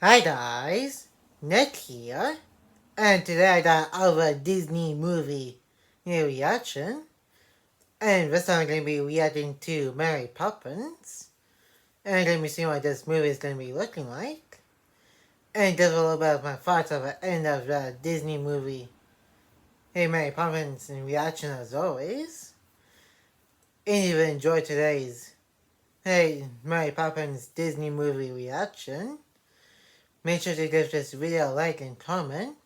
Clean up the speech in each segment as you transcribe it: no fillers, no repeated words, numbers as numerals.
Hi guys, Nick here, and today I got our Disney movie new reaction, and this time I'm going to be reacting to Mary Poppins, and I'm going to be seeing what this movie is going to be looking like, and just a little bit of my thoughts of the end of the Disney movie, Hey Mary Poppins, in reaction as always. And if you enjoyed today's Hey Mary Poppins Disney movie reaction, make sure to give this video a like and comment.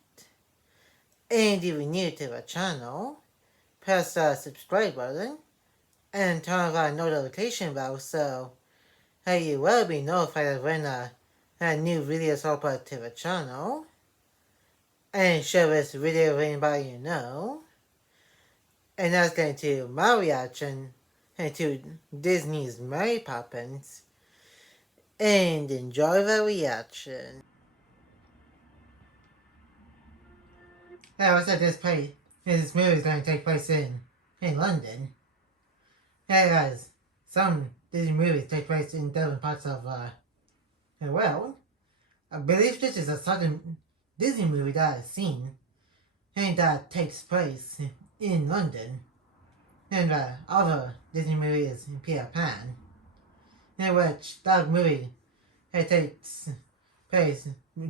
And if you're new to the channel, press the subscribe button and turn on the notification bell so you will be notified of when a new videos upload to the channel. And share this video with anybody you know. And that's going to my reaction to Disney's Mary Poppins. And enjoy the reaction. Now, I said this movie is going to take place in London. Yeah, guys, some Disney movies take place in different parts of the world. I believe this is a sudden Disney movie that I've seen, and that takes place in London. And the other Disney movie is Peter Pan, in which that movie it takes place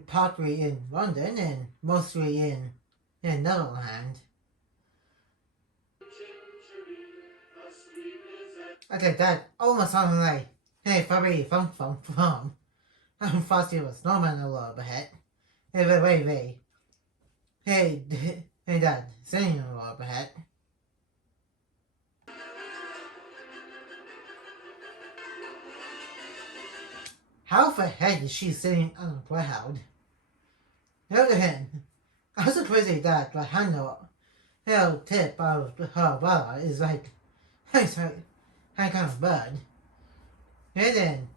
partly in London and mostly in Netherlands. Okay, that almost sounded like, hey, Furry, fum. I'm Frosty the Snowman a little bit. Hey, wait. Hey, Dad, singing a little bit. How the heck is she sitting on a cloud? On the other hand, I was crazy that the handle tip of her bra is like kind of bird. And then,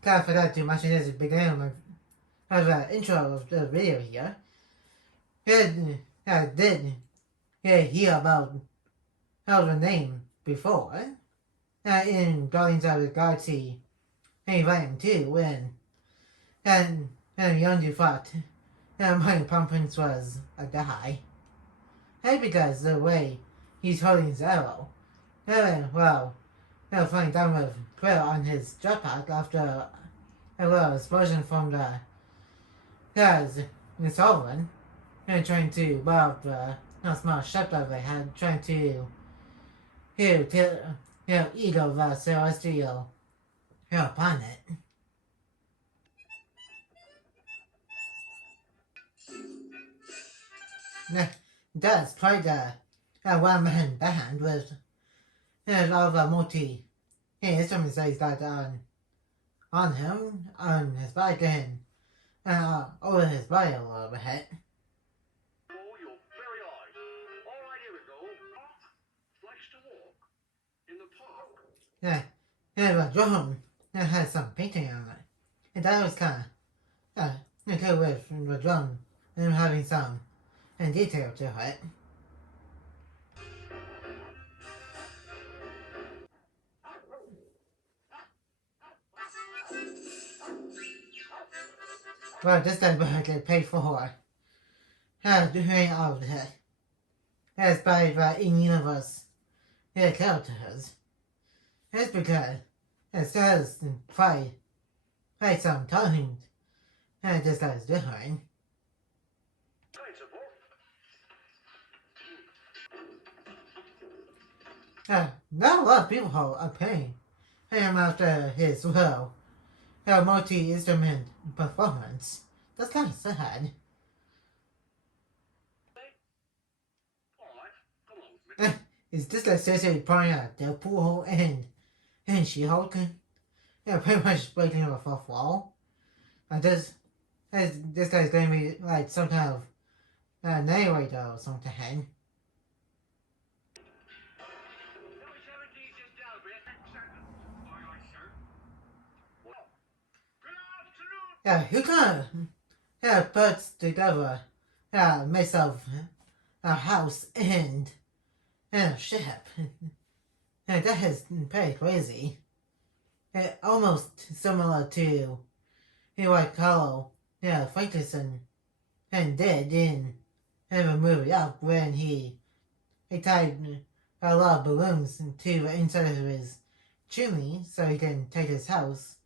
kind of forgot to mention this at the beginning of the intro of the video here. I did hear about the name before in Guardians of the Galaxy Volume 2 when Yondu thought Mary Poppins was a guy. And because the way he's holding his arrow. Flying down with Quill on his jetpack after a little explosion from the guys in Solomon and trying to blow up the small ship that they had, trying to eat of the celestial planet. Does play the one-man band with all the multi instruments that he's got on him, on his back, and over his body a little bit. Yeah, the drum has some painting on it. And that was kind of okay with the drum and having some detail to it. Well, this time I get paid for doing all of that. That's by the in-universe characters. That's because it says fight some times this guy's different. Not a lot of people are paying him after his multi-instrument performance. That's kind of sad. Is this like seriously pulling out Deadpool and She-Hulk? Pretty much breaking the fourth wall. This guy's going to be like some kind of narrator or something. Who kind of puts together a mix of a house and a ship? That is pretty crazy. Almost similar to what Carlo Frankenstein and did in the movie up when he tied a lot of balloons to the inside of his chimney so he can take his house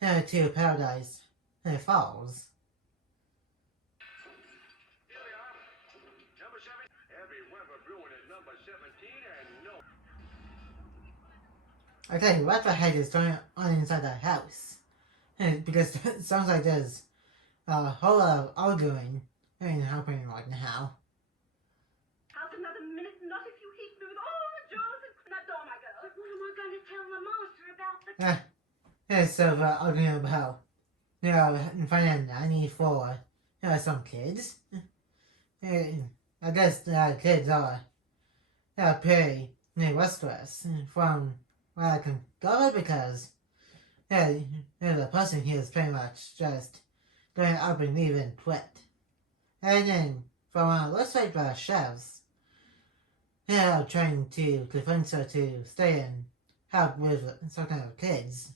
to paradise and it falls. Here we are. Number 7. Every weather Bruin is number 17 and no. I tell you what the heck is going on inside the house. Because it sounds like there's a whole lot of arguing happening right now. How's another minute? Not if you hit me with all the jewels and that door, my girl. But what am I going to tell the master about the... So arguing about, finding a nanny for, some kids. I guess kids are pretty restless from what I can gather because the person here is pretty much just going up and leaving quit. And then from what it looks like the chefs trying to convince her to stay and help with some kind of kids.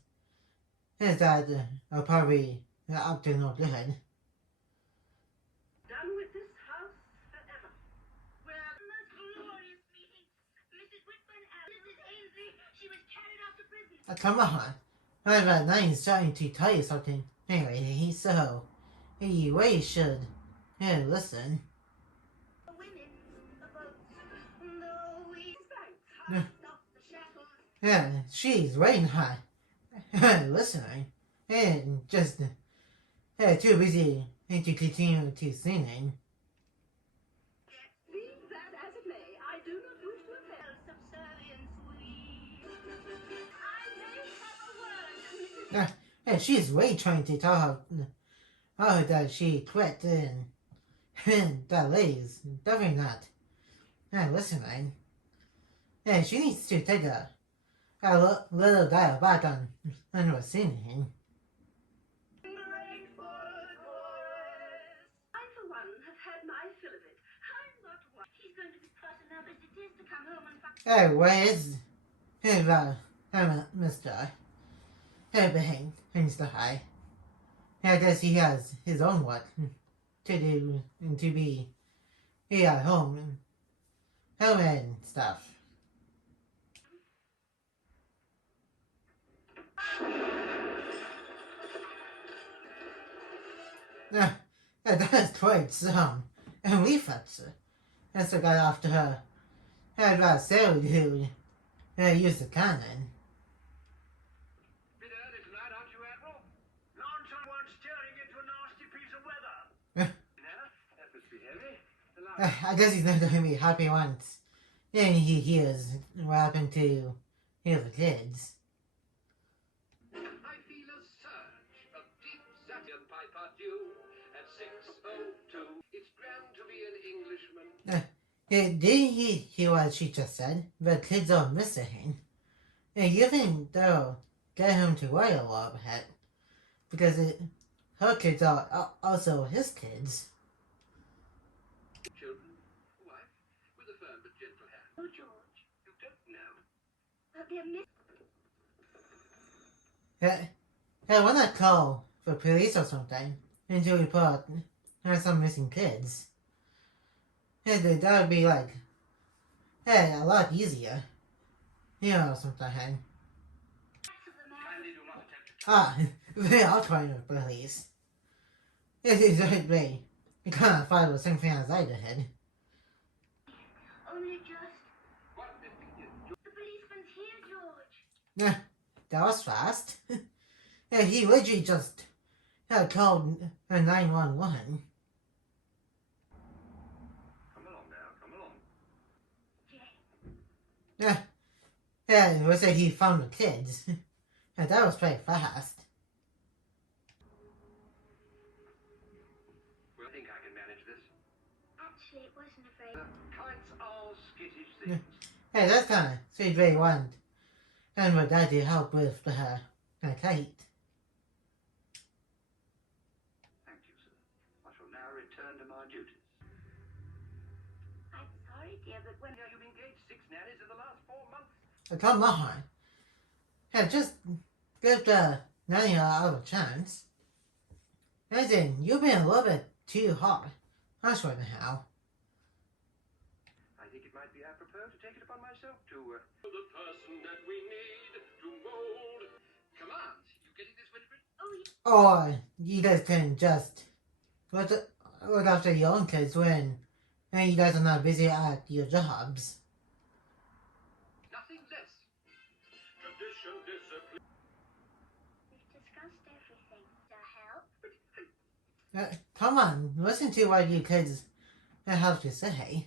Is that are probably up to no good. Done with this house forever. Well, the most glorious meeting. Mrs. Whitburn and Mrs. Ainsley, she was carried out to prison. Come on. That nine's trying to tell you something. Anyway, so you really should listen. The women, the boats, the weeds, banks, stop the shackles. She's way not listening. And just too busy to continue to singing. Be that as it may, I do not wish to offend subservience we. I may have a word, Mrs. She's way trying to tell her that she quit and that lady's definitely not listening. She needs to take a little dial back on her singing. Great chorus. I, for one, have had my fill of it. I'm not one. He's going to be cross enough as it is to come home and fuck. Where is Mr. Bang, Mr. High? I guess he has his own work to do and to be here at home and stuff. That is quite some leaflets. That's the guy after her. About Sarah who used the cannon. Bit early tonight, aren't you, Admiral? Launch on one steering into a nasty piece of weather. Now, that must be heavy. I guess he's not going to be happy once he hears what happened to the kids. I feel a surge of deep satin piper dew at 6:02. It's grand to be an Englishman. Did he hear what she just said? The kids are missing. You think they'll get him to worry a little bit because her kids are also his kids. Children, wife, with a firm but gentle hand. Oh, George. You don't know. They're Why not call the police or something and to report some missing kids? That would be like, a lot easier. Something. Kindly do not attempt to They are calling the police. They kind of follow the same thing as I did. only just. What did we do? The policeman's here, George. That was fast. He literally just called 911. Come along now, come along. It was like he found the kids. That was pretty fast. Well, I think I can manage this. Actually, it wasn't a very. Kites are skittish things. That's kind of sweet very one. And my dad to help with the kite. Thank you, sir. I shall now return to my duties. I'm sorry, dear, but when. Now, you've engaged 6 nannies in the last 4 months. Come on. Just give the nanny a chance. Listen, you've been a little bit too hard. That's right now. I think it might be apropos to take it upon myself to the person that we need to mold. Commands. You getting this, Winifred? Oh, yeah. Or you guys can just look after your own kids when you guys are not busy at your jobs. Nothing less. Tradition, discipline. We've discussed everything. To help? Come on, listen to what you kids have to say.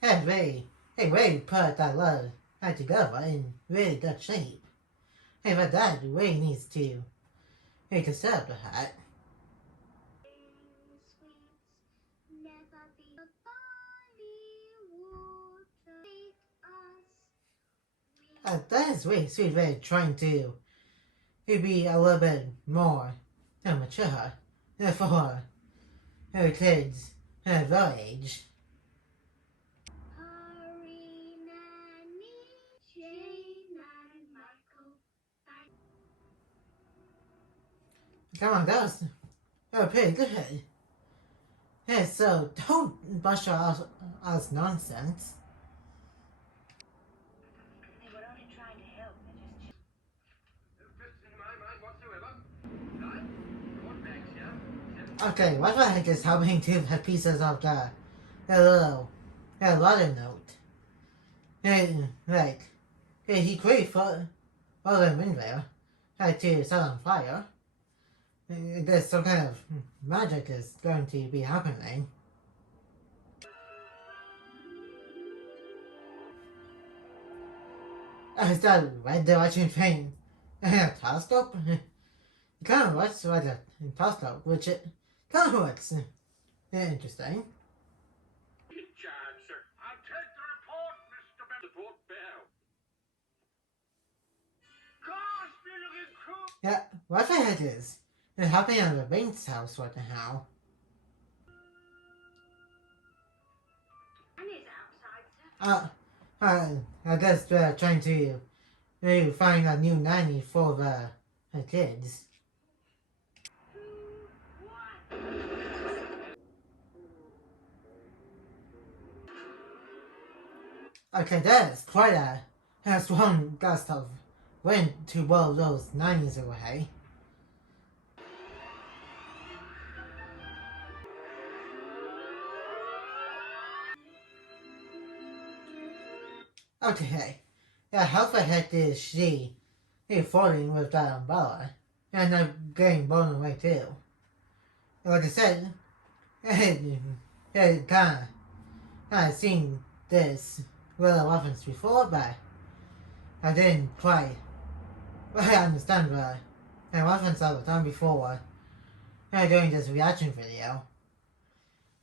Hey, Ray put that love together in really good shape. Hey, but that Ray needs to serve the hat. That is really sweet Ray trying to be a little bit more mature for her kids their age. Come on, that was pretty good. Yeah, so don't brush off us nonsense. They were only trying to help. No twists in my mind whatsoever. Right? What bags here? Okay, what the heck is helping to the pieces of the little letter note? And, like, he created for them in there, had to set on fire. There's some kind of magic is going to be happening. Is that red direction thing a telescope? It kind of looks like a telescope, which it kind of looks interesting. Chance, sir. I'll take the report, Mr. Bell. Report Bell. Gosh, we're looking cool. Yeah, what the heck is it happening at the Bates house right now? Annie's outside, sir. I guess they're trying to maybe find a new nanny for the kids. Okay, that is quite a strong gust of wind to blow those nannies away. Okay, yeah, how the heck is she falling with that umbrella and not getting blown away too? Like I said, it kind of seen this little reference before, but I didn't quite understand the reference I was done before doing this reaction video.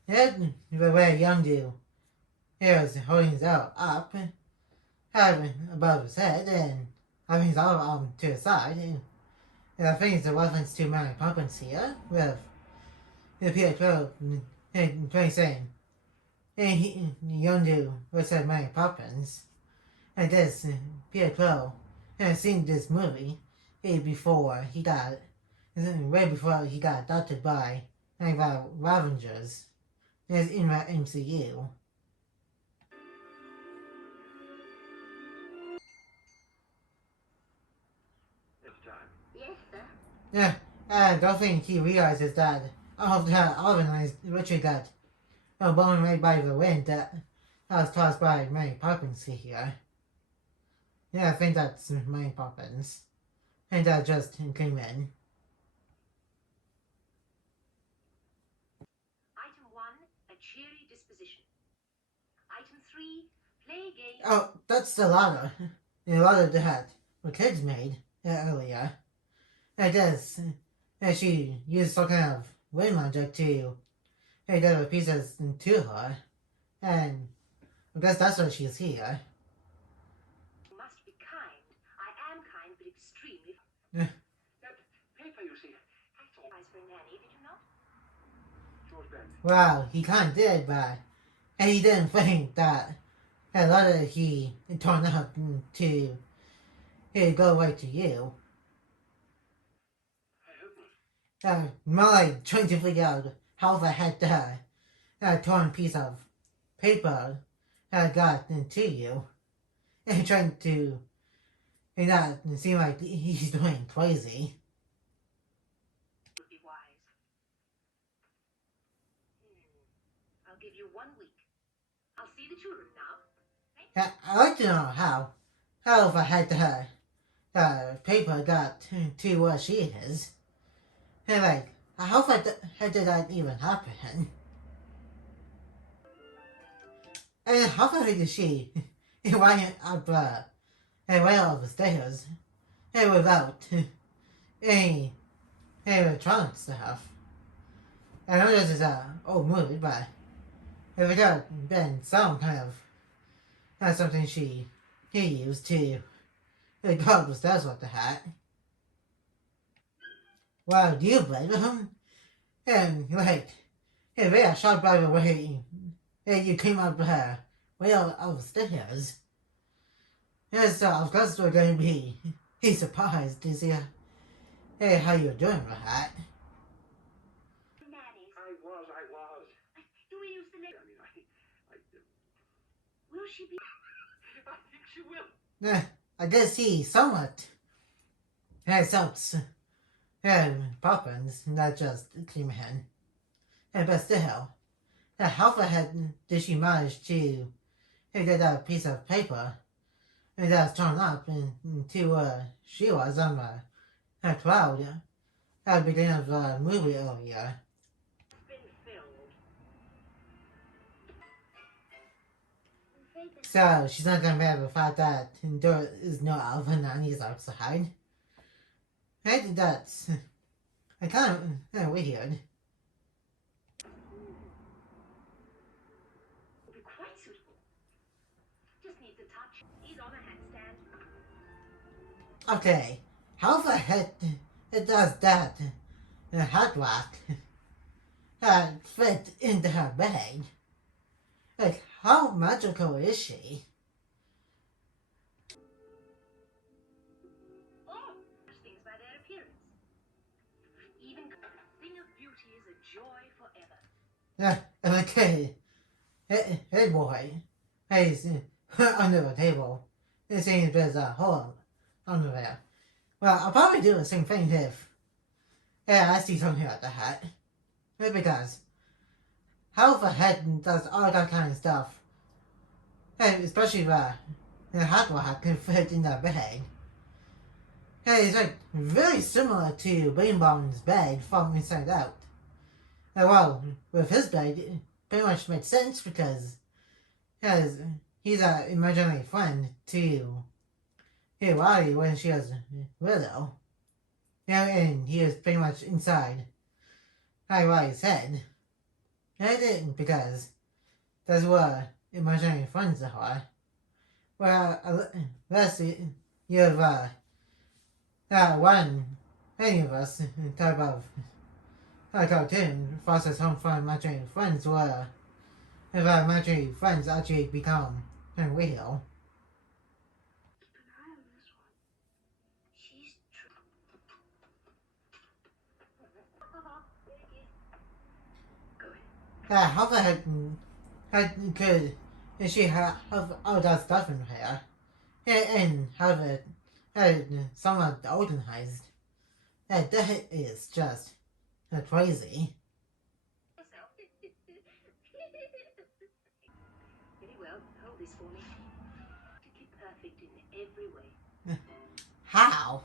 Then the way Young Do was holding his arm up, having above his head, and having his arm to his side. And I think it's a reference to Mary Poppins here, with the Peter Quill saying, and Young Do was at Mary Poppins. And this Peter Quill had seen this movie before he got, way before he got adopted by Ravengers in the MCU. This time. Yes, sir. Yeah, I don't think he realizes that all of that organized Richard got blown away by the wind that was caused by Mary Poppins here. Yeah, I think that's Mary Poppins. And that just came in. Item 1, a cheery disposition. Item 3, play games. Oh, that's the ladder. The ladder that the kids made earlier. I guess she used some kind of wind magic to get the pieces to her. And I guess that's why she's here. You must be kind. I am kind, but extremely. That paper, you see. I thought. Eyes for Nanny, did you not? George Bend. Well, he kind of did, but he didn't think that a lot of he turned out to go right to you. I hope not. More like trying to figure out how I had a torn piece of paper got into you, and trying to not seem like he's doing crazy. Would be wise. I'll give you 1 week. I'll see the children now. I'd like to know how if I had paper got to where she is. And like, how did that even happen? And how did she run up and ran up the stairs and without any electronic stuff? I know this is an old movie, but if it had been some kind of something he used to go up the stairs with the hat. Well, do you blame him? And like, if they are shocked by the way you came up way out of the stairs. Yes, so of course we're going to be surprised to see how you're doing with that. Nannies. I was. Do we use the name? Will she be? I think she will. I did see somewhat helps Poppins, not just Clean. But still, how the heck did she manage to get that piece of paper that's torn up into she was on a cloud at the beginning of the movie earlier? Been filled. So she's not gonna be able to fact that there is no oven on his outside. I think that's kind of weird. Will be quite suitable. Just needs a touch. He's on a handstand. Okay, how the heck it does that hot rock fit into her bag? Like, how magical is she? Oh, judge things by their appearance. Even a thing of beauty is a joy forever. Okay, hey boy, he's under the table. It seems there's a hole under there. Well, I'll probably do the same thing if I see something like the hat. Because how the heck does all that kind of stuff, especially the hat rock, can fit in that bag? It's like very similar to Beanbom's bag from Inside Out. Well, with his bag, it pretty much makes sense because he's an imaginary friend to Riley when she was little. And he was pretty much inside Riley's head. And I didn't because that's what imaginary friends are. Well, unless you have one, any of us, type of cartoon fosters home from imaginary friends where if our imaginary friends actually become real. Keep an eye on this one. She's true. Go ahead. How the heck could she have all that stuff in her and have it somewhat organized? That is just crazy. Very well. Hold this for me. Practically perfect in every way. How?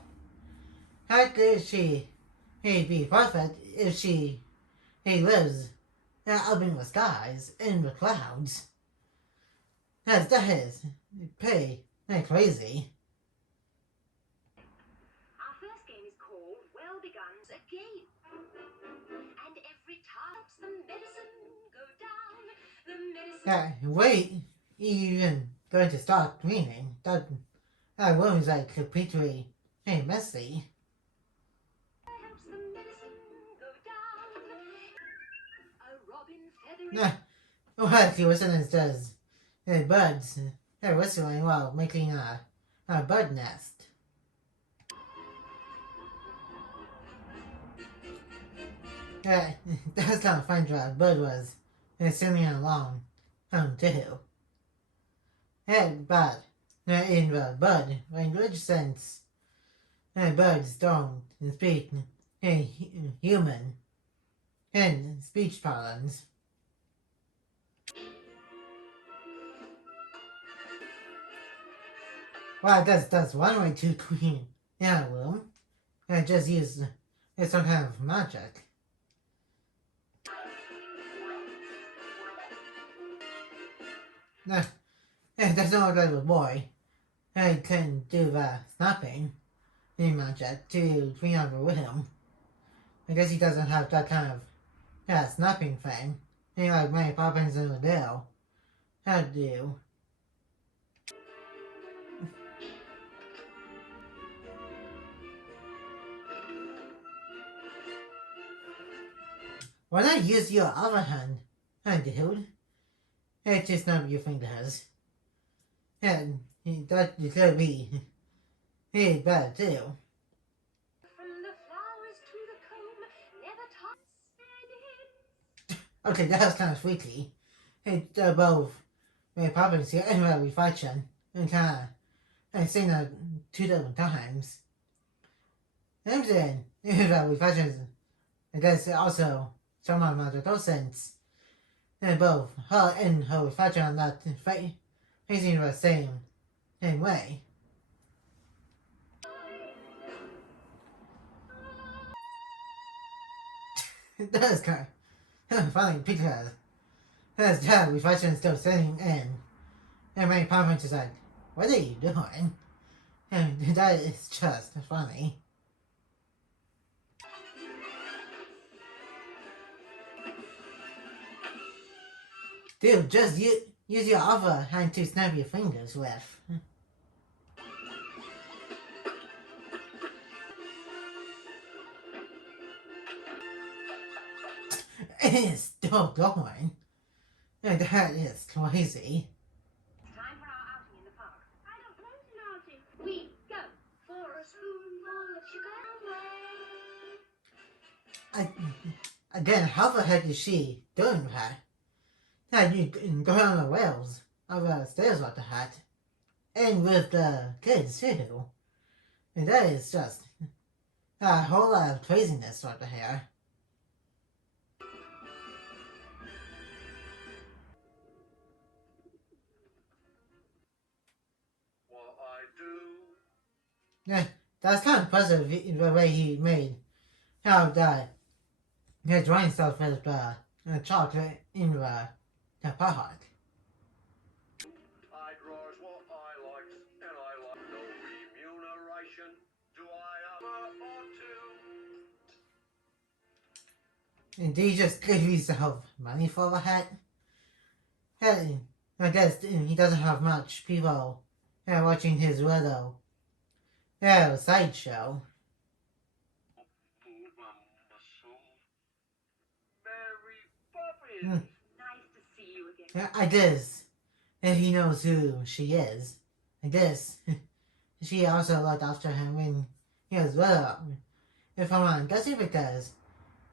How could she be perfect if she lives up in the skies, in the clouds? That is pretty crazy. Our first game is called Well Begun's a Game. And every time the medicine go down, the medicine... Wait, even going to start cleaning. That room is like completely messy. helps the medicine go down. A robin feathering... What coincidence does birds whistling while making a bird nest. That's kind of funny what a bird was singing along too. But in the bird language sense, birds don't speak human and speech patterns. Well, that's one way to clean a room. Just use some kind of magic. There's no little boy can do the snapping in magic to clean up the room. I guess he doesn't have that kind of snapping thing. Like Mary Poppins and Adele had do. Why not use your other hand, dude? To snap your fingers. And that could be better too. From the flowers to the comb, never toss. Okay, that was kind of sweetie. They're both Mary Poppins here and the reflection. And kind of sing that 2 different times. And then the reflection, I guess also some amount of those sense. And both her and her reflection are not facing the same way. That is kind of funny because there's that reflection still sitting in. And Mary Poppins is like, what are you doing? And that is just funny. Dude, just use your other hand to snap your fingers with. It's still going. That is crazy. Time for our outing in the park. I don't want an outing. We go for a spoonful of sugar. Again, how the heck is she doing that? You go on the rails of the stairs like that. And with the kids too. And that is just a whole lot of craziness right here. What I do. Yeah, that's kind of impressive the way he made how the drawing stuff with the chocolate in the park. I draws what I likes, and I like no remuneration. Do I have or two? And do you just give yourself money for the hat? Hey, I guess he doesn't have much people watching his little sideshow. Mary Poppins. Nice to see you again. I guess he knows who she is. I guess she also looked after him when he was little. If I'm not guessing because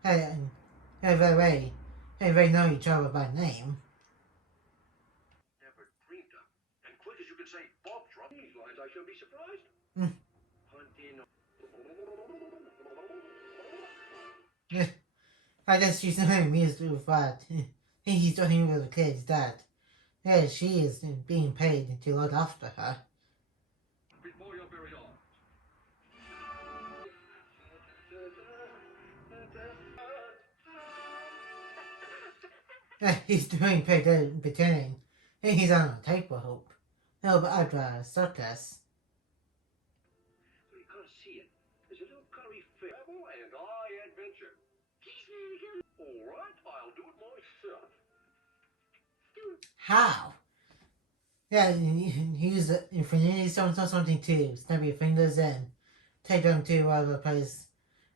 they know each other by name. Never dreamed of. And quick as you could say, Bob dropped these lines, I shall be surprised. Mm. Hunting. I guess she's not amused with what he's doing with the kids that she is being paid to look after her. Before your very eyes. He's doing pretending he's on a tightrope. No, but at the circus. So you can't see it. There's a little curry fish and I adventure. Please, Mary, go. All right, I'll do it myself. How? Yeah, he used the infinity stone or something to snap your fingers and take them to whatever place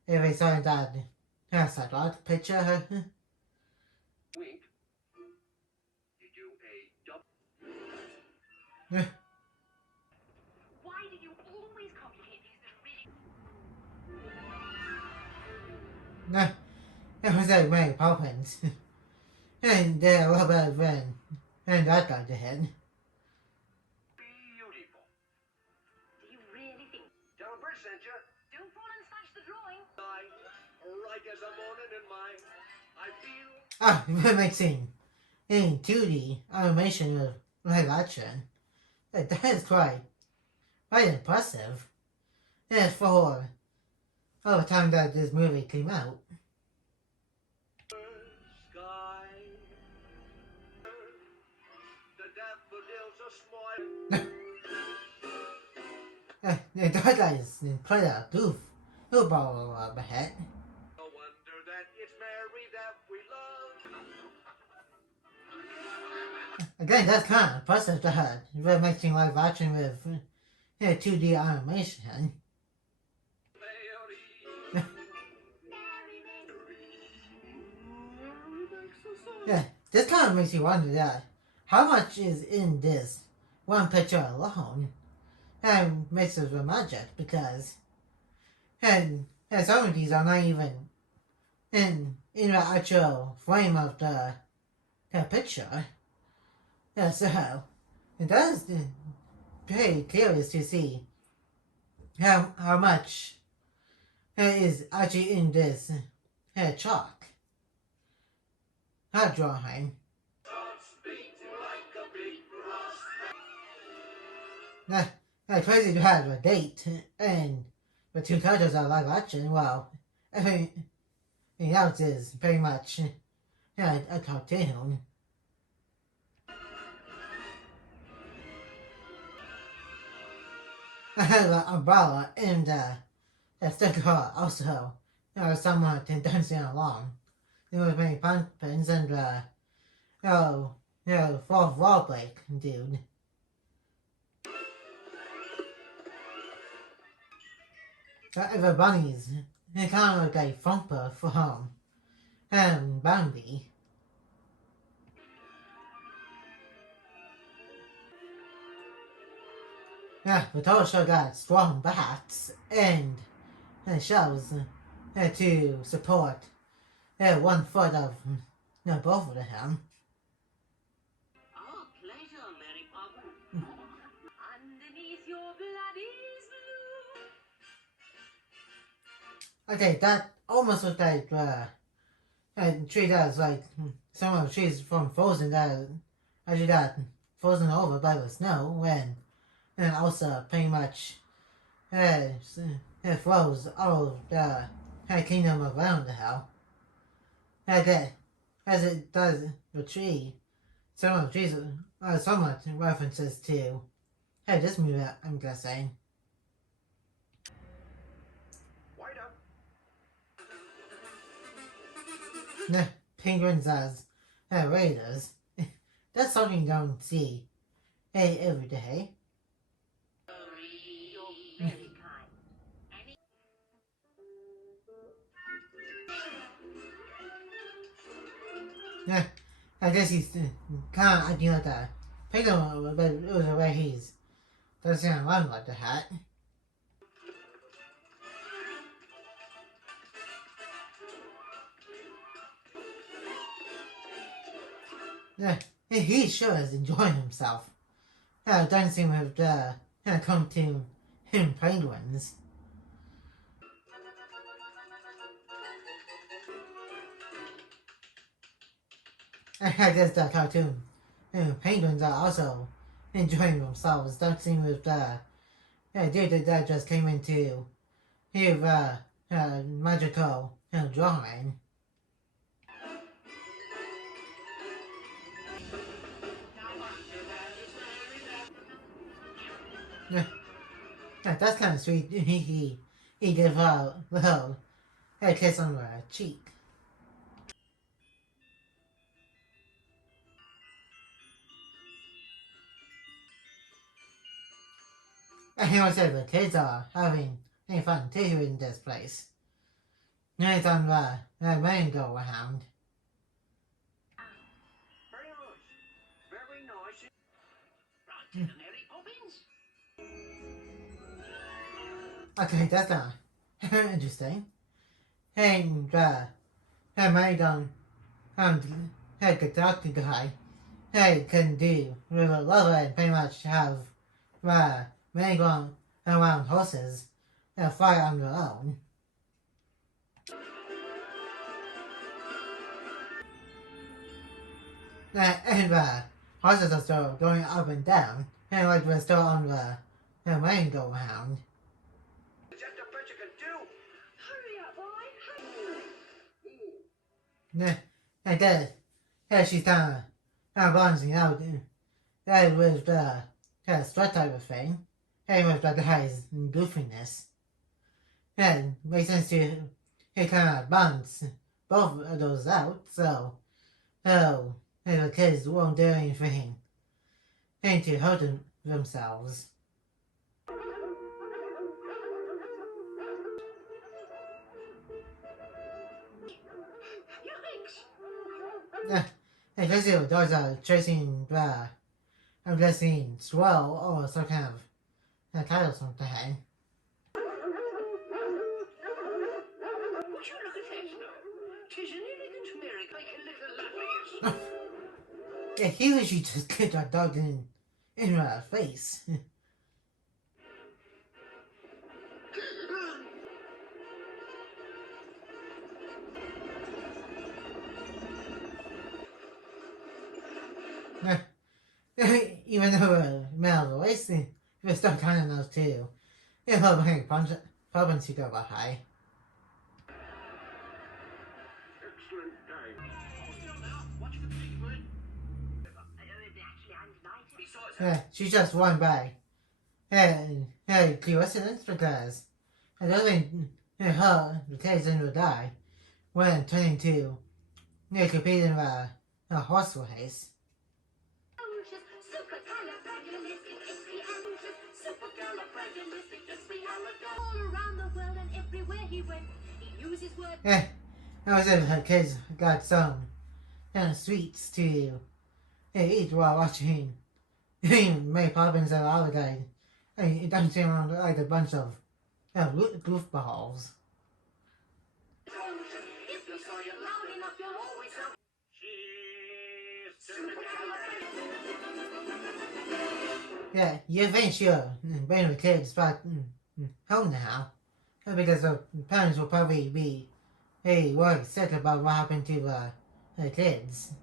if they saw that sidewalk picture. Wink. You do a double. Why do you always complicate things that are really... No, it was like Mary Poppins. And they're a little bit of fun. And that got ahead. Beautiful. Do you really think... Tell Bert sent you. Don't fall and smash the drawing. Right as a morning in mine. I feel... Ah, that makes sense. In 2D animation of live action. That is quite impressive. Yeah, for all the time that this movie came out. Sky. The daffodils are smiling. That guy is quite a goofball of a head. No wonder that it's Mary that we love. Again, that's kind of impressive that we're making live action with 2D animation. Mary. Yeah, this kind of makes you wonder that how much is in this one picture alone, and makes us magic because and some of these are not even in the actual frame of the picture. Yeah, so it does very curious to see how much is actually in this chalk drawing. Crazy to have a date and the two characters are live action. Well, everything else is pretty much a cartoon. I have an umbrella and a sticker also. Someone dancing along. It was Mary Poppins and fourth wall break, dude. The bunnies, they kind of look like Thumper from Bambi. Yeah, but also got strong backs and shells to support 1 foot of both of them. Oh, pleasure, Mary Poppins. Underneath your blood is blue. Okay, that almost looks like a tree that's like some of the trees from Frozen that actually got frozen over by the snow and also pretty much froze all of the kingdom around the hell. As it does the tree, some of the trees are somewhat references to this movie, I'm guessing. White up. Penguins as raiders. That's something you don't see every day. You're very kind. Yeah, I guess he's kind of acting like that. Penguin, but it was the way he's dancing around like the hat. Yeah, he sure is enjoying himself. Dancing with the cartoon penguins. I guess the cartoon penguins are also enjoying themselves, dancing with the dude that just came into his magical drawing. Yeah, that's kind of sweet. He gave her a kiss on the cheek. And he also the kids are having fun too in this place. It's on the merry-go-round. Very nice. Very nice. Right, Mary. Okay, that's not interesting. And hey, my hey, the doctor guy, hey, can do with a lover and pretty much have many around horses that fly on their own. And horses are still going up and down, and like we're still on the merry-go-round. Is that the best you can do? Hurry up, boy. And then, yeah, she's kind of balancing out. That with the kind of strut type of thing, and with the guy's goofiness. And it makes sense to kind of balance both of those out, so the kids won't do anything to hurt themselves. Yikes! Especially if dogs are chasing I'm guessing swell or some kind of a title something. Would you look at that now? 'Tis an elegant Mary make a little laughing. Yeah, he literally just kicked our dog in her face. Even though we're middle of the waist, we're still kind of those too. If we're Mary Poppins to go by high. Excellent game. Watch the big bird. Actually, I'm delighted. Besides, She just won by. Coincidence because I don't think her, the kids will die when turning to compete in a horse race. All around the world and everywhere he went, he used his word. I was if her kids got some sweets to eat while watching Mary Poppins and all the guy. It doesn't seem like a bunch of goofballs. if you saw you loud enough, you'll always have. She's Yeah, you think she'll bring the kids back home now because the parents will probably be worried sick about what happened to the kids.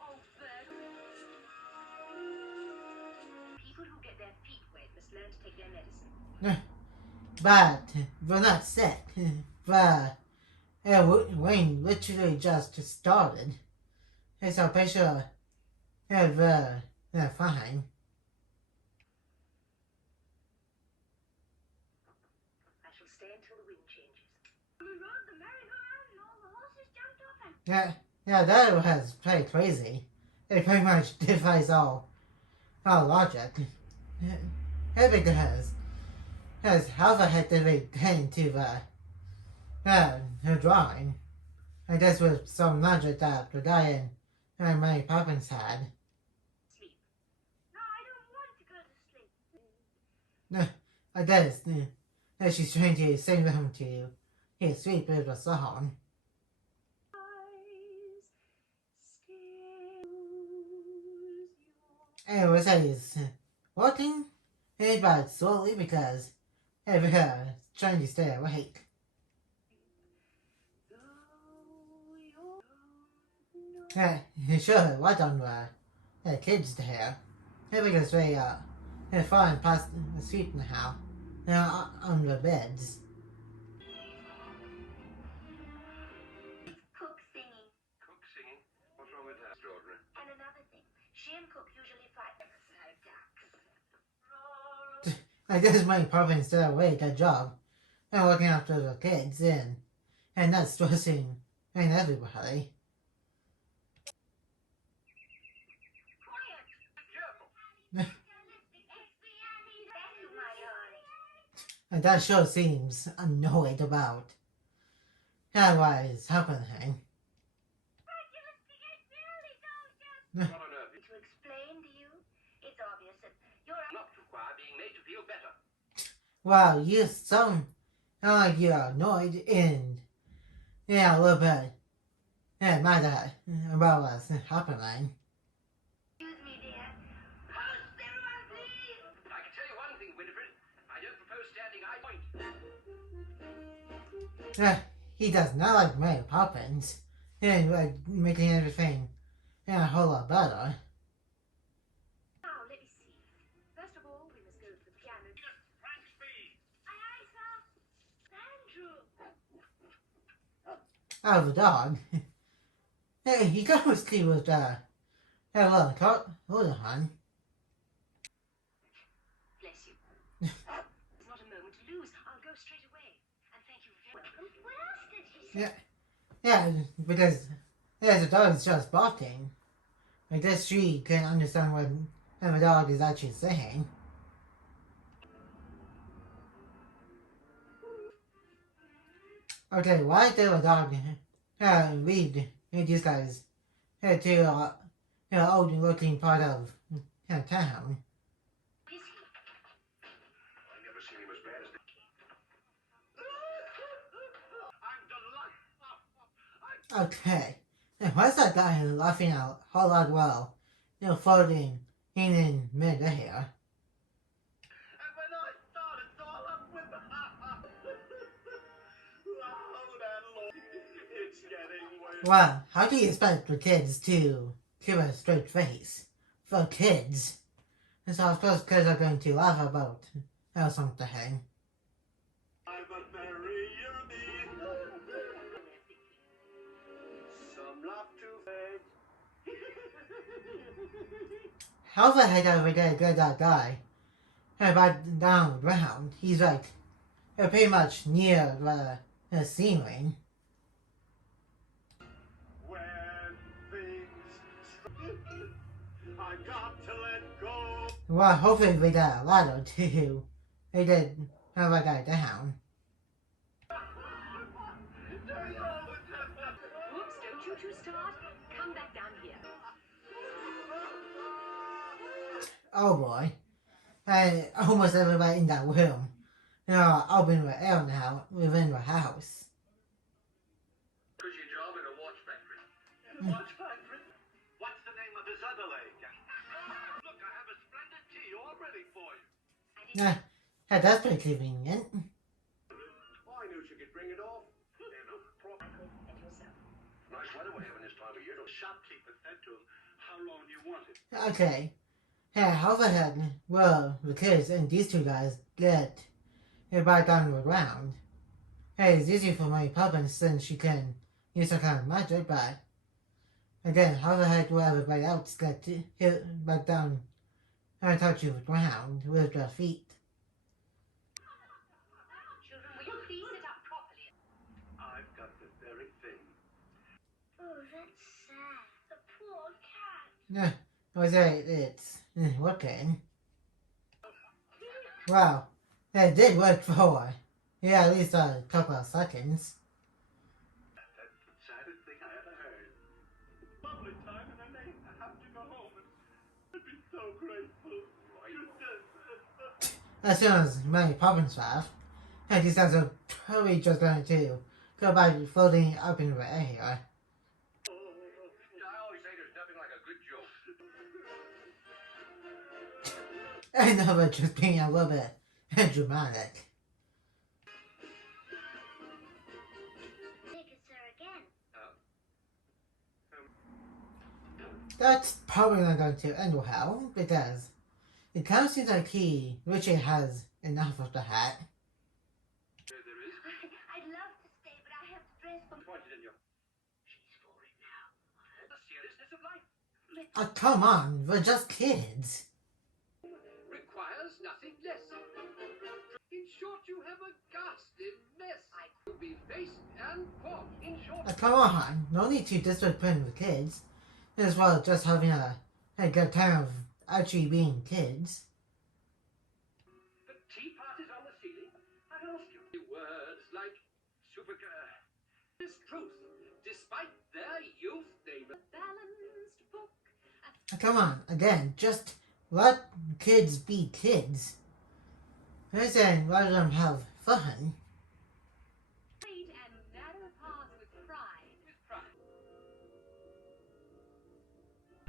Oh, Bert. People who get their feet wet must learn to take their medicine. But we're not sick. But Wayne literally just started. So I'm pretty sure they're fine. I shall stay until the wind changes. We rode the merry-go-round and all the horses jumped off and... Yeah, that was pretty crazy. It pretty much defies all logic. Because how the heck did they get into her drawing? I guess with some logic that the guy and Mary Poppins had. Sleep. No, I don't want to go to sleep. I guess she's trying to sing them to sweet bit of a song. Anyway, he's walking but slowly because they're trying to stay awake. Sure, what on the kids there? Because they're falling past asleep now. They're on the beds. Cook singing. Cook singing. What's wrong with her? Extraordinary. And another thing, she and Cook usually fight. Ducks. I guess Mary Poppins still awake at job and looking after the kids and not stressing everybody. And that sure seems annoyed about what is happening. What on earth? To explain to you, it's obvious that you're Not require being made to feel better. Wow, you sound like you're annoyed and a little bit mad about what's happening. Excuse me, dear. Post, everyone, please! I can tell you one thing, Winifred. I don't propose standing eye point. He does not like Mary Poppins and making everything a whole lot better. Now, let me see. First of all, we must go to the piano. Frank speed. Aye, aye, sir. Andrew! Oh, the dog. Hey, he goes to with hello, hold on. Bless you. There's not a moment to lose. I'll go straight away. And thank you very much. What else did he say? Yeah, because the dog is just barking. I guess she can understand what the dog is actually saying. Okay, why did the dog lead these guys to old looking part of town? Is he? I never seen him as bad as this. I'm delighted. Okay, and why's that guy laughing out a whole lot well? Floating in mid-air. And when I start, it's all up with the loud and long. It's getting worse. Well, how do you expect the kids to keep a straight face? For kids. And so I suppose kids are going to laugh about something. I'm a very unique. Some love to fade. How the heck are we gonna get that guy back down the ground? He's like pretty much near the ceiling. When things I got to let go. Well, hopefully we got a ladder too. They did have that guy down. Whoops, don't you two start. Come back down here. Oh boy. Almost everybody in that room open with air now within the house. Cushy job in a watch factory. Watch factory? What's the name of this other lake? Look, I have a splendid tea all ready for you. That's pretty convenient. Oh, I knew she could bring it off. And yourself. Nice weather we're having this time of year. The shopkeeper said to him how long you wanted. Okay. How the heck will the kids and these two guys get back down the ground? It's easy for Mary Poppins since she can use some kind of magic, but again, how the heck will everybody else get hit back down and touch the ground with their feet? Children, will you please sit up properly? I've got the very thing. Oh, that's sad. The poor cat. It's working. Wow, it did work for at least a couple of seconds. That's the saddest thing I ever heard. Lovely time, and then they have to go home. And I'd be so grateful. As soon as Mary Poppins left, these guys are probably just going to go back floating up in the air here. I always say there's nothing like a good joke. I know, but just being a little bit dramatic. Take it, sir, again. That's probably not going to end well, because it kind of seems like Richard has enough of the hat. There is. I'd love to stay, but I have to dress for... Pointed in your. She's falling now. The seriousness of life Come on, we're just kids. requires nothing less. In short, you have a ghastly mess. I could be faced and fought. In short, Come on, no need to discipline the kids, as well as just having a good time of actually being kids. the tea parties on the ceiling. I ask you. The words like supergirl. This truth, despite their youth, they were Balanced book. A... Come on, again, just let kids be kids. They're saying let them have fun. And matter pass with pride. With pride.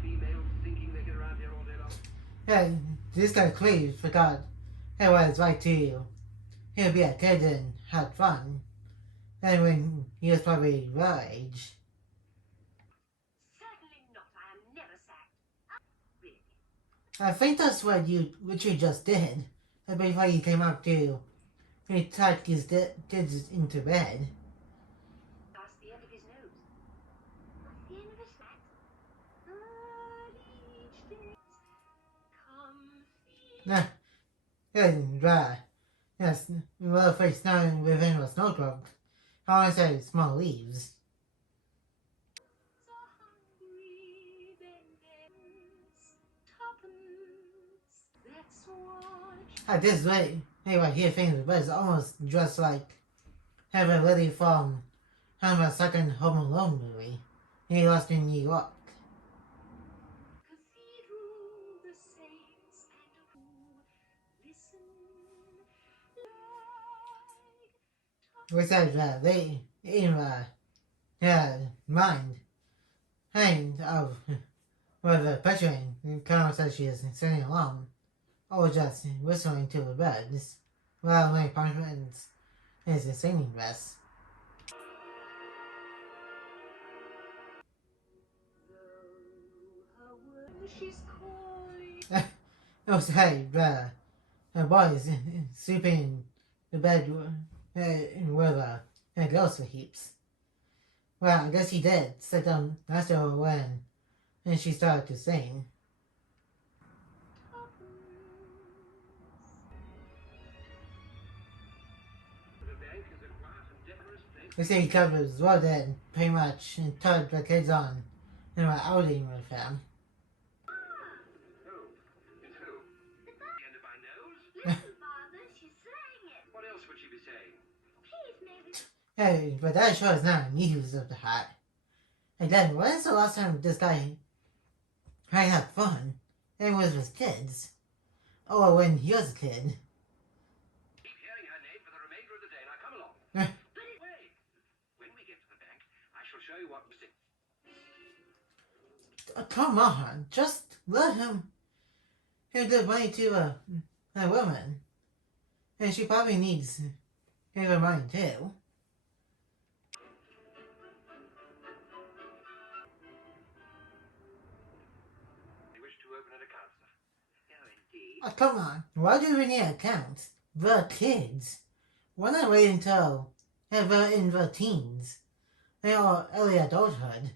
Females thinking they get around here all day long. Yeah, this guy clearly forgot it was right to he'll be a kid and had fun. And when he was probably your age. Certainly not. I am never sacked. Really. I think that's what you just did. Before you came up to he tucked his kids into bed. That's the end of his nose. That's the end of his hat. Each day. Come And yes, well face snowing within a snow globe. I want to say small leaves. so hungry, then there's tuppence. That's what. At this rate, anyway, here things but it's almost just like having Lily from kind of a second Home Alone movie. He lost in New York. Cathedral, the saints and who listen like We said they in mind and of whether picturing Carol says she is sitting alone or just whistling to the birds while my punishment is a singing dress. though her word she's calling. It was hey, the boys sleeping in the bed in where the girls for heaps. Well, I guess he did sit down after when and she started to sing. The bank is a quiet and decorous place. They say he covers well then pretty much and turned the kids on and were outing with him. Who? It's who? The end of my nose? Listen, Father, she's saying it. What else would she be saying? Please, maybe. Hey, but that sure is not news of the hat. Again, when is the last time this guy had fun and was with kids? Or when he was a kid. Keep hearing her name for the remainder of the day. Now come along. Eh. But wait. When we get to the bank, I shall show you what was it. Come on, just let him give money to a woman. And she probably needs her money too. You wish to open an account, sir? Oh, indeed. Come on, why do we need accounts? The kids. Why not wait until they're in the teens or early adulthood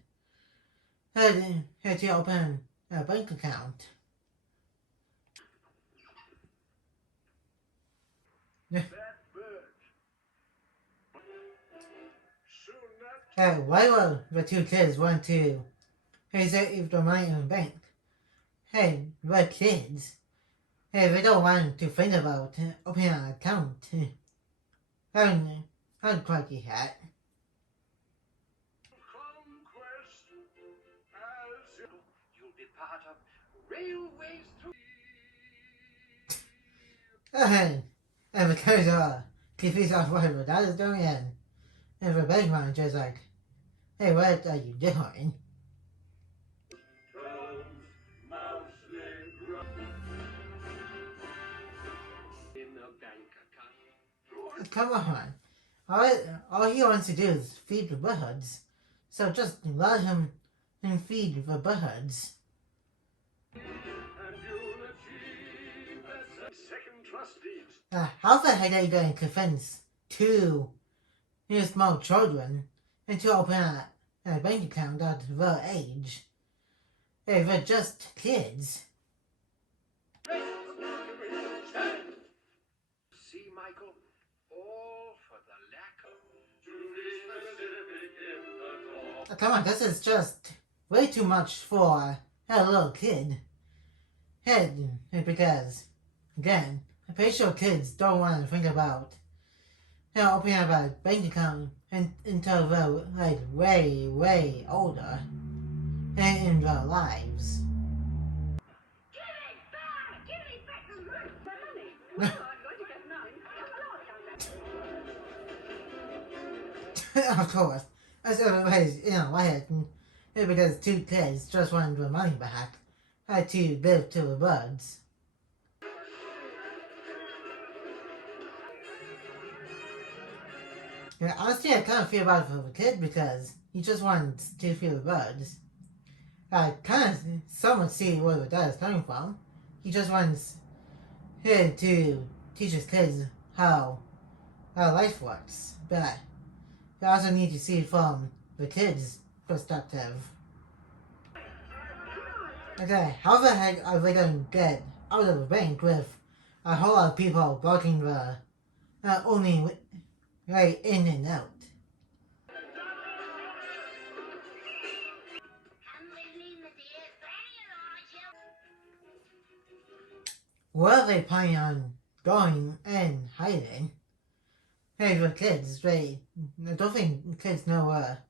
to open a bank account? That bird. Soon that. Why will the two kids want to save the money in the bank? Hey, the kids. Hey, they don't want to think about opening an account. I'd quite hat. Conquest as you'll be part of railways through. And because TV's off whatever that is doing and the bank manager's like, hey, what are you doing? In a bank account. Come on. All he wants to do is feed the birds. So just let him and feed the birds. And you'll achieve as second trustees. How the heck are you going to convince two small children to open a bank account at their age? Hey, they're just kids. See, Michael, all for the lack of. Come on, this is just way too much for a little kid. Hey, because, again, I'm pretty sure kids don't want to think about opening up a bank account until they're like way, way older in their lives. Give it back! Give me back the money! My money? Well, I'm going to get an Of course. That's everybody's, my head. Because two kids just wanted their money back. Had to live to the birds. Yeah, honestly, I kind of feel bad for the kid because he just wants to feel the birds. I kind of somewhat see where the dad is coming from. He just wants him to teach his kids how life works. But you also need to see it from the kid's perspective. Okay, how the heck are they going to get out of the bank with a whole lot of people blocking the only way in and out? Where are they planning on going and hiding? Hey, the kids, I don't think kids know where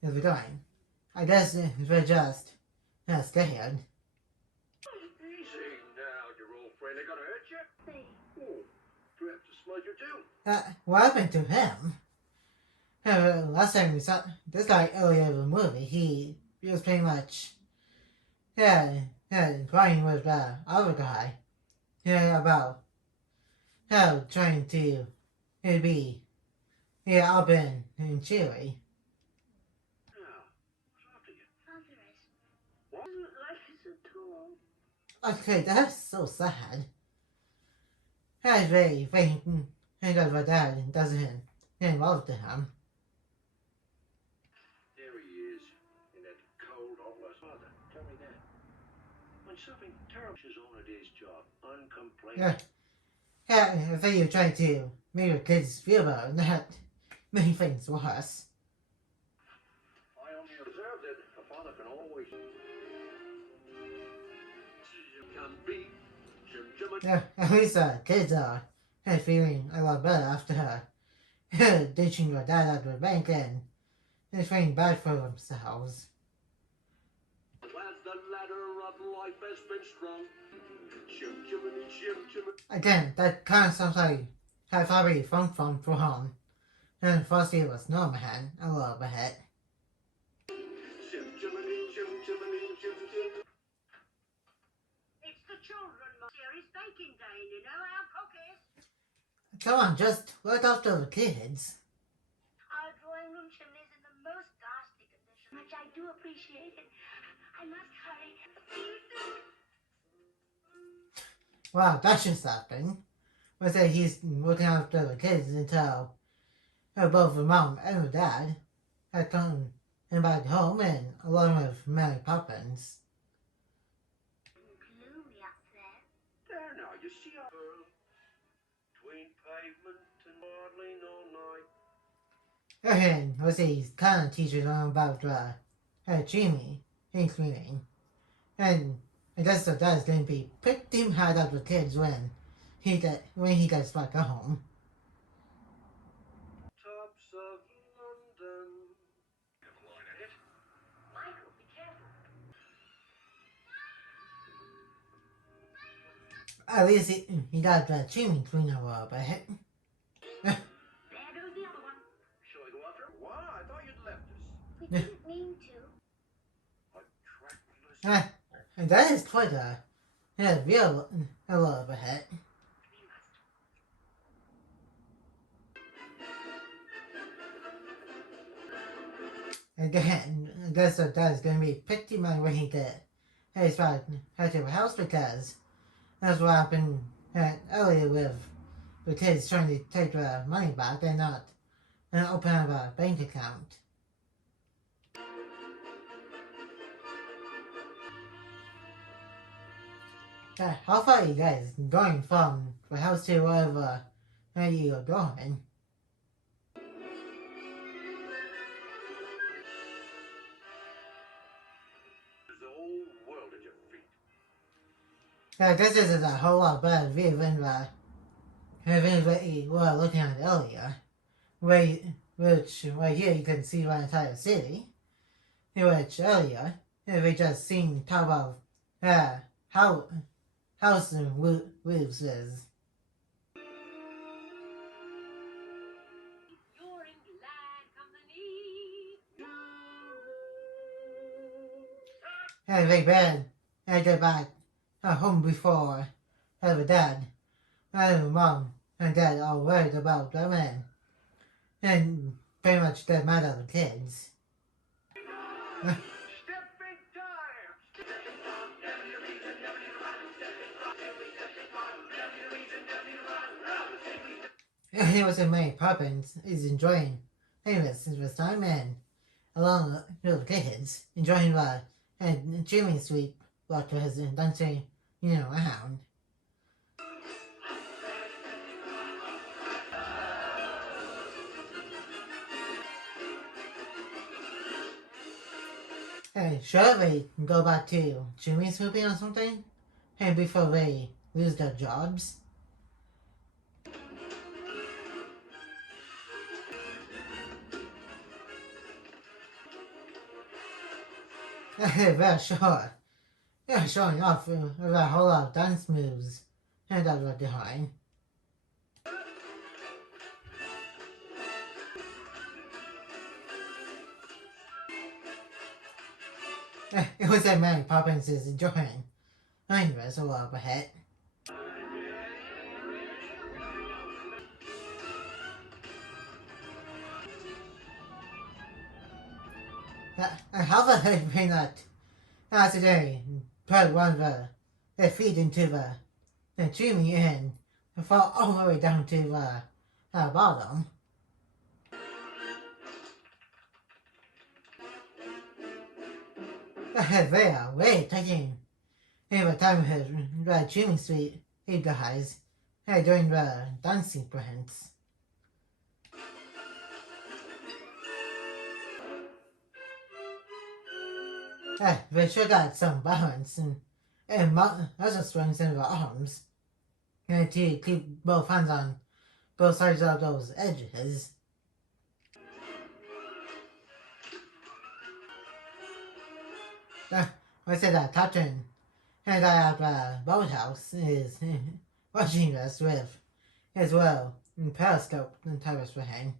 they're going. I guess they're just scared. Easy now, you're all afraid they're gonna hurt you. Oh, perhaps a smudger too. What happened to him? Last time we saw this guy earlier in the movie, he was pretty much crying with the other guy about how trying to be up and cheery. Now, what's after you? What? Life is so tall. Okay, that's so sad. I really think that my dad doesn't love to him. There he is, in that cold, hopeless father. Tell me that. When something terrible is on a day's job, uncomplaining. I think you're trying to make your kids feel better, not make things worse. I only observed that a father can always can be At least kids are feeling a lot better after ditching your dad at the bank and feeling bad for themselves. As the ladder of life has been strung. Again, that kind of sounds like how Fabi Funk Funk for home. And Frosty was Snowman a little bit. It's the children, Monsieur. It's baking day, and you know how cookies. Come on, just look after the kids. Our drawing room chimney is in the most ghastly condition, which I do appreciate it. I must hurry. See you soon. Wow, that just happened. Was that he's looking after the kids until both the mom and the dad had come back home and along with Mary Poppins. Gloomy up there. There now, you see our girl. Between pavement and waddling all night. And was he's kind of teaching them about Jimmy and cleaning. And I guess the dad's going to be pretty hard at the kids when he gets back home. Tops of London. Have a line ahead. Michael, be careful. At least he got Jimmy clean up a little bit. There goes the other one. Shall I go after him? Why? I thought you'd left us. We didn't mean to. A trackless. And that is quite a real a little bit. We must. Again, I guess that is going to be pretty much when he gets back to the house because that's what happened earlier with the kids trying to take their money back and not open up a bank account. How far are you guys going from the house to wherever you're going? The whole world at your feet. This is a whole lot better view than the view that you were looking at earlier, which right here you can see the entire city, which earlier we just seen top of how house and roofs is. You're in glad They bad. I get back home before her dad. My mom and dad are worried about the man. And pretty much get mad at the kids. Step big time! And it was in Mary Poppins is enjoying famous this time and along with the kids enjoying and Jimmy Sweet watchers and dancing, around. Hey, sure they go back to Jimmy's swooping or something? Hey, before they lose their jobs? They're sure. They're showing off with a whole lot of dance moves. And that was behind. It was a Mary Poppins is enjoying. I was a lot ahead. How the heck may not today put one of their feet into the chimney and fall all the way down to the bottom? They are way taking the time of the chimney sweet you guys during the dancing perhaps. They sure got some balance and muscle strength in the arms to keep both hands on both sides of those edges. I said that Captain and I at the boathouse is watching us with as well in periscope and terrace for him.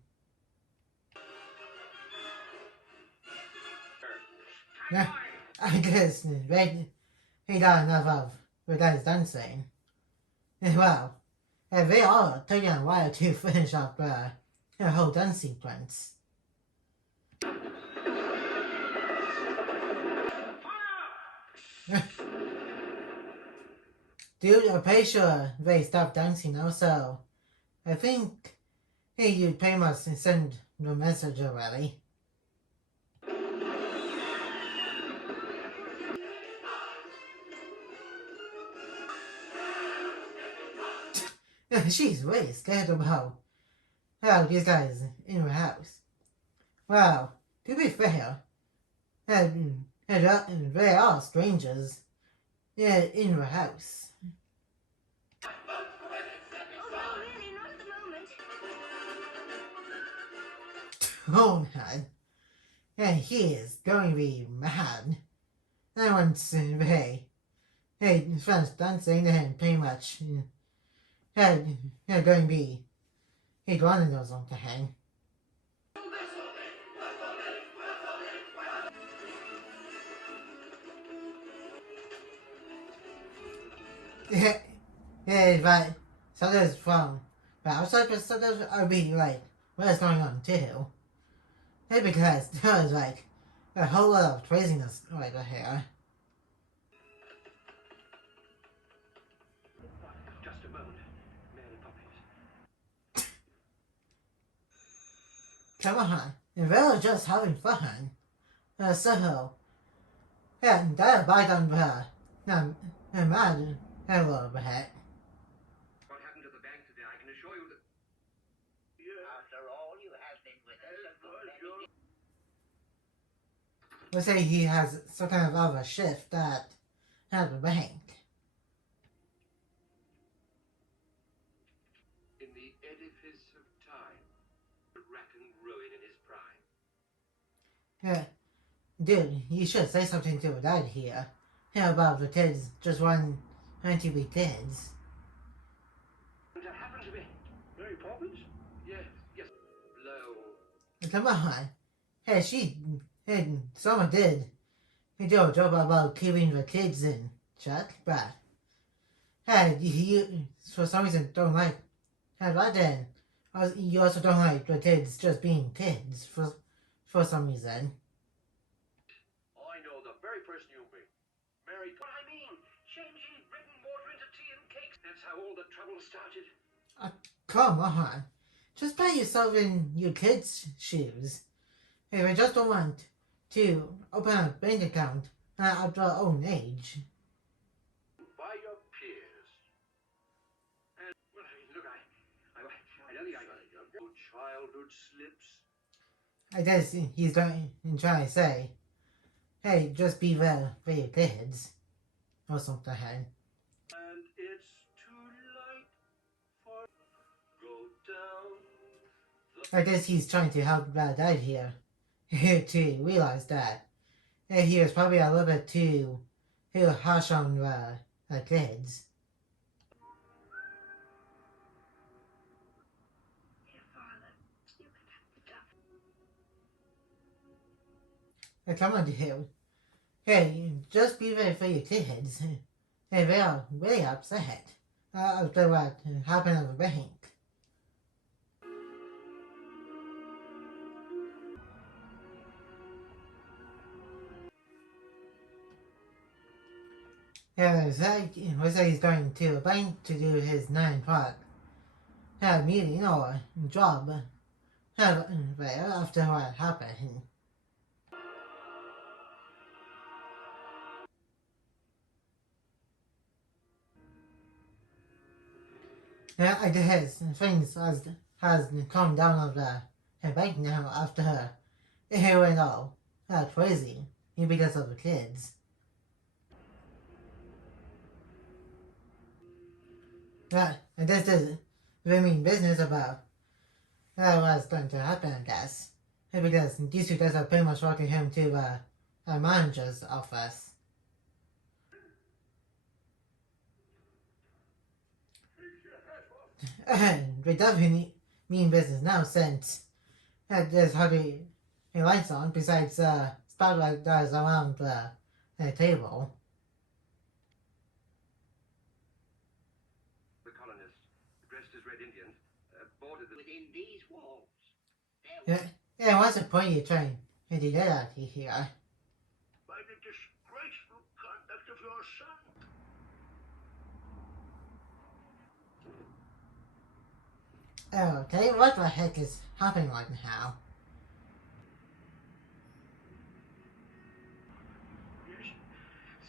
I guess he got enough of what guys dancing. Well, they all taking a while to finish up the whole dance sequence. Dude, I'm pretty sure they stopped dancing now, so I think you pretty much send the message already. She's way scared about these guys in her house. Well, to be fair, they are strangers in her house. Oh man, and he is going to be mad. And once they first dancing, then pretty much going to be one of those on to hang. But so there's from the outside, but so there's are being like what's going on too. Because there's like a whole lot of craziness right here. Just a moment, Mary Poppins. Come on, and we're just having fun. So, and that bite on the mad a little bit. What happened to the bank today? I can assure you that. After all, you have been with us a good many. Let's say he has some kind of a shift at the bank. In the edifice of time, wreck and ruin in his prime. Dude, you should say something to your dad here. About the kids just wanting to be kids. That happened to me. Mary Poppins? Yes. Blow. Come on. Someone did he do a job about keeping the kids in check, but hey, you for some reason don't like that then. You also don't like the kids just being kids for some reason. I know the very person you mean. Mary. What I mean, changing bread and water into tea and cakes. That's how all the trouble started. Come on, just put yourself in your kids' shoes. If I just don't want to open a bank account at their own age. By your peers. And, well, I mean, look, I don't think I got no childhood slips. I guess he's trying to say, hey, just be there for your kids. Or something. And it's too late for go down. I guess he's trying to help that dad here. To realize that he was probably a little bit too harsh on the kids. Dear Father, you can have the duck. Come on, dude. Hey, just be there for your kids. Hey, they are really upset after what happened at the bank. Yeah, looks like he's going to a bank to do his 9 o'clock meeting or job there after what happened. Yeah, I guess things has calmed down of the bank now after it went all crazy because of the kids. Yeah, and this is the main business about what's going to happen, I guess. Because these two guys are pretty much walking him to a manager's office. And we definitely mean business now since there's hardly any lights on besides spotlight that is around the table. The colonists, dressed as Red Indians, boarded Within these walls. Yeah, what's the point you're trying to get at here? By the disgraceful conduct of your son. Okay, what the heck is happening right now?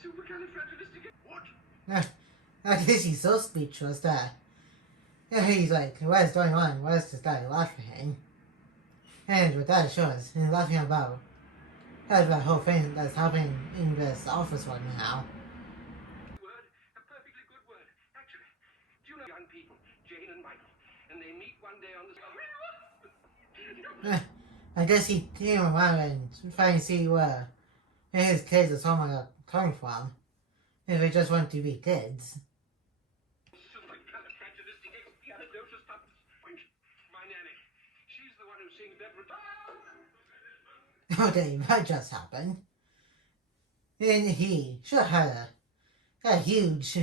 supercalifragilistic. What? I guess he's so speechless that he's like, what's going on? Why is this guy laughing? And with that shows, he's laughing about that whole thing that's happening in this office right now. Word, a perfectly good word. Actually, do you know young people, Jane and Michael, and they meet one day on the. I guess he came around and trying to see where his kids are home are coming from. If they just want to be kids. Supercalifragilisticexpialidocious puppets. My nanny. She's the one who sings that. Okay, that just happened. And he sure had a huge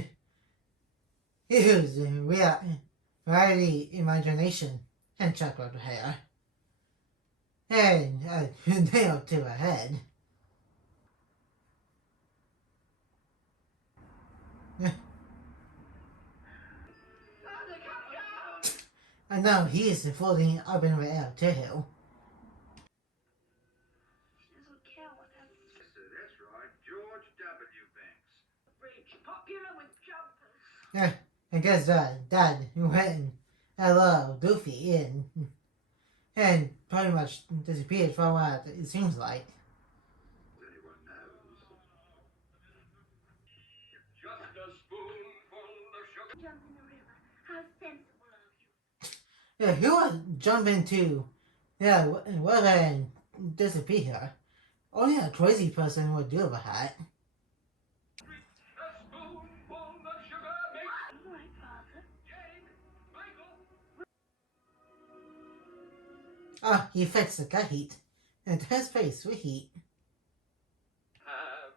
variety imagination and chocolate hair. And a nail to a head. And now he's floating up in the air too. She doesn't care what happens. That's right, George W. Banks. Bridge, popular with jumpers. I guess Dad went a little goofy and pretty much disappeared from what it seems like. Anyone knows. Just a spoonful of sugar. Jump in the river. How sensible of you. Yeah, who would jump into water and disappear? Only a crazy person would do that. A spoonful of sugar makes All right, Father. Jane, Michael. He fixed the gut heat and his face with heat. Have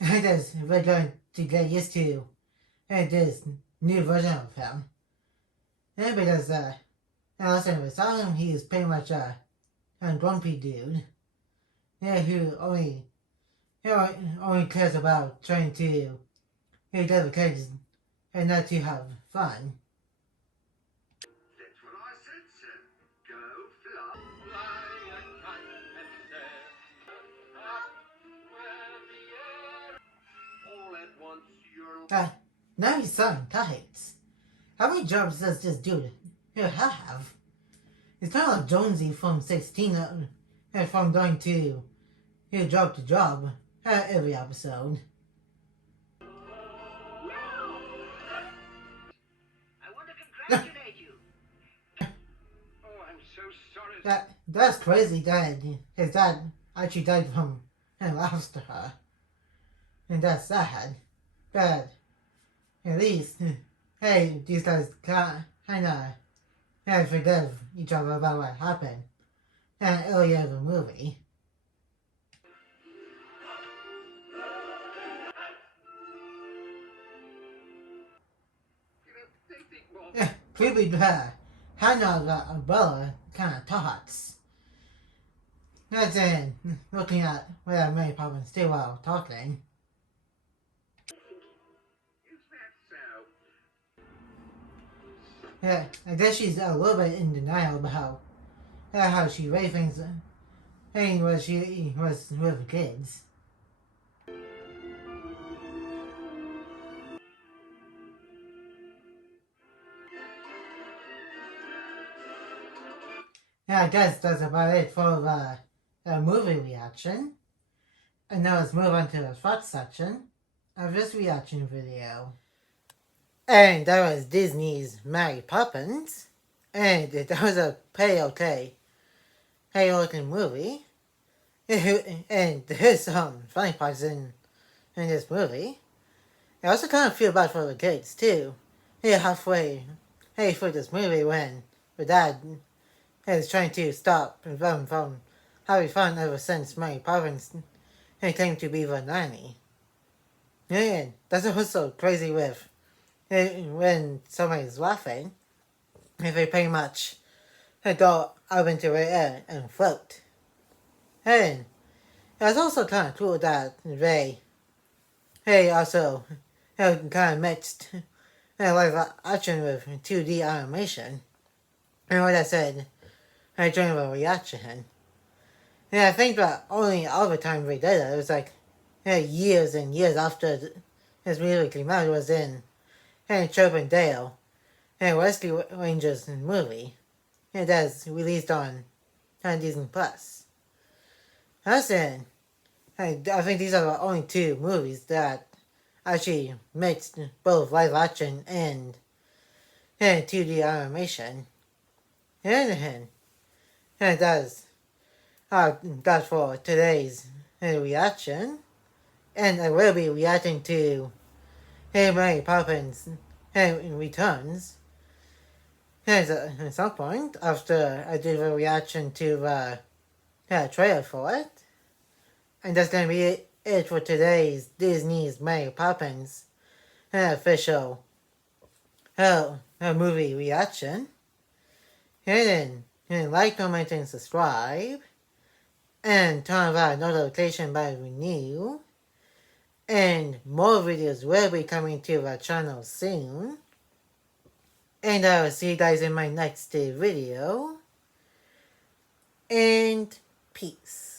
And as we're going to get used to this new version of him. And because last time we saw him, he's pretty much a grumpy dude. Yeah, who only cares about trying to get the kids and not to have fun. That's what I said, sir. Go fly. Fly a kite and sail up where the air. All at once you're. Now he's selling kites. How many jobs does this dude have? It's kind of like Jonesy from 16, from going to job to job every episode. I want to congratulate you. Oh, I'm so sorry. That's crazy that his dad actually died from after her. And that's sad. But at least, hey, these guys kind of forgive each other about what happened earlier in the movie. They think more. Yeah, creepy Hannah the umbrella kind of thoughts. That's in looking at where Mary Poppins still while talking. Is that so? Yeah, I guess she's a little bit in denial about how she raised things when she was with the kids. Yeah, I guess that's about it for the movie reaction. And now let's move on to the thoughts section of this reaction video. And that was Disney's Mary Poppins. And that was a pretty okay looking movie. And there's some funny parts in this movie. I also kind of feel bad for the kids too. Halfway through this movie when the dad is trying to stop them from having fun ever since Mary Poppins came to be the nanny. And that's also crazy with when somebody's laughing, if they pretty much go up into the air and float. And it's also kind of cool that they also kind of mixed live action with 2D animation. And like I said during the reaction, and I think that only other time they did it was like years and years after this movie came out. It was in Chip and Dale Rescue Rangers movie. And that's released on Disney Plus. That's it. I think these are the only two movies that actually mixed both live action and 2D animation. And that's for today's reaction. And I will be reacting to Mary Poppins Returns at some point after I do the reaction to the trailer for it. And that's going to be it for today's Disney's Mary Poppins official movie reaction. And then like, comment, and subscribe. And turn on that notification bell when new. And more videos will be coming to the channel soon. And I will see you guys in my next video. And peace.